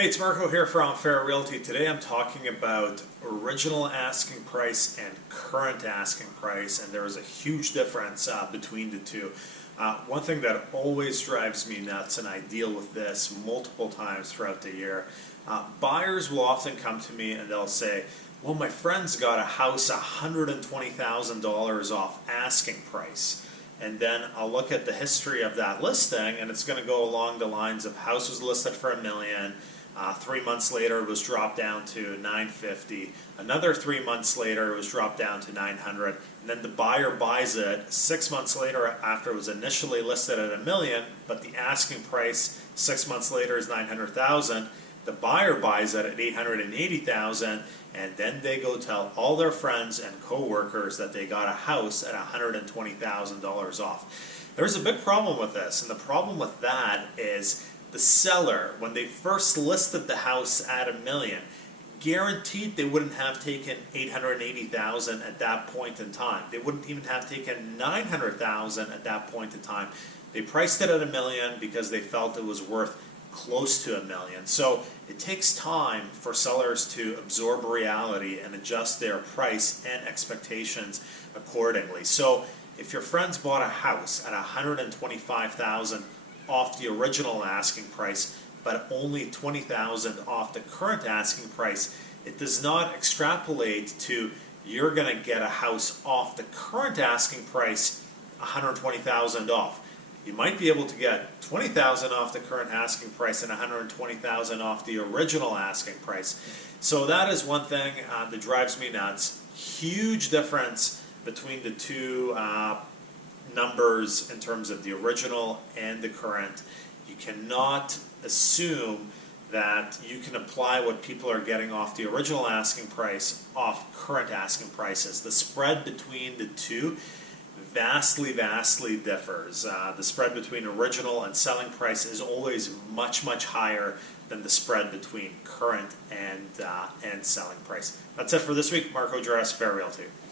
Hey, it's Marko here from Fair Realty. Today I'm talking about original asking price and current asking price, and there is a huge difference between the two. One thing that always drives me nuts, and I deal with this multiple times throughout the year, buyers will often come to me and they'll say, well, my friend's got a house $120,000 off asking price. And then I'll look at the history of that listing, and it's going to go along the lines of house was listed for $1 million. 3 months later, it was dropped down to $950. Another 3 months later, it was dropped down to $900. And then the buyer buys it 6 months later after it was initially listed at $1 million, but the asking price 6 months later is $900,000. The buyer buys it at $880,000, and then they go tell all their friends and coworkers that they got a house at $120,000 off. There's a big problem with this, and the problem with that is the seller, when they first listed the house at $1 million, guaranteed they wouldn't have taken $880,000 at that point in time. They wouldn't even have taken $900,000 at that point in time. They priced it at $1 million because they felt it was worth close to $1 million. So it takes time for sellers to absorb reality and adjust their price and expectations accordingly. So if your friends bought a house at $125,000 off the original asking price, but only $20,000 off the current asking price, it does not extrapolate to you're going to get a house off the current asking price $120,000 off. You might be able to get $20,000 off the current asking price and $120,000 off the original asking price. So that is one thing that drives me nuts. Huge difference between the two numbers in terms of the original and the current. You cannot assume that you can apply what people are getting off the original asking price off current asking prices. The spread between the two vastly differs. The spread between original and selling price is always much higher than the spread between current and selling price. That's it for this week. Marko, Juras, Fair Realty.